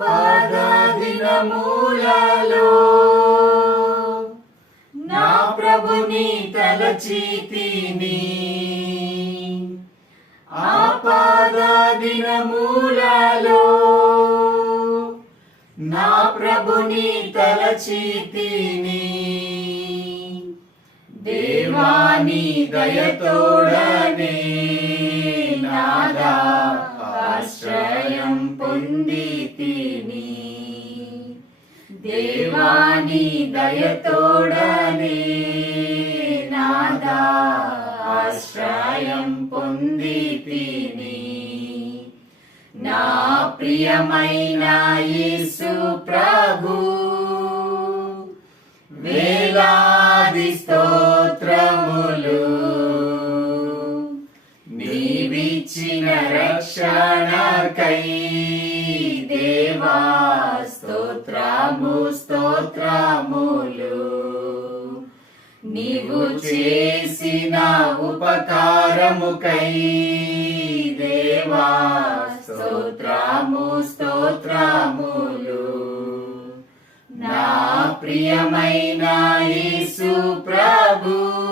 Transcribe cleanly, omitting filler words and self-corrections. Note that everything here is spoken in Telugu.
ఆపద దినములలో నా ప్రభుని తలచితిని. ఆపద దినములలో నా ప్రభుని తలచితిని. దేవాని దయతోడనే నాదా ఆశ్రయం పొందితిని. దేవాని దయతోడనే నాదా ఆశ్రయం పొందితిని. నా ప్రియమైన యేసు ప్రభు వేలాది స్తోత్రములు. నీవిచ్చిన రక్షణకై దేవా స్తోత్రము స్తోత్రములు. నీవు చేసిన ఉపకారముకై దేవా స్తోత్రము స్తోత్రములు. నా ప్రియమైన యేసు ప్రభు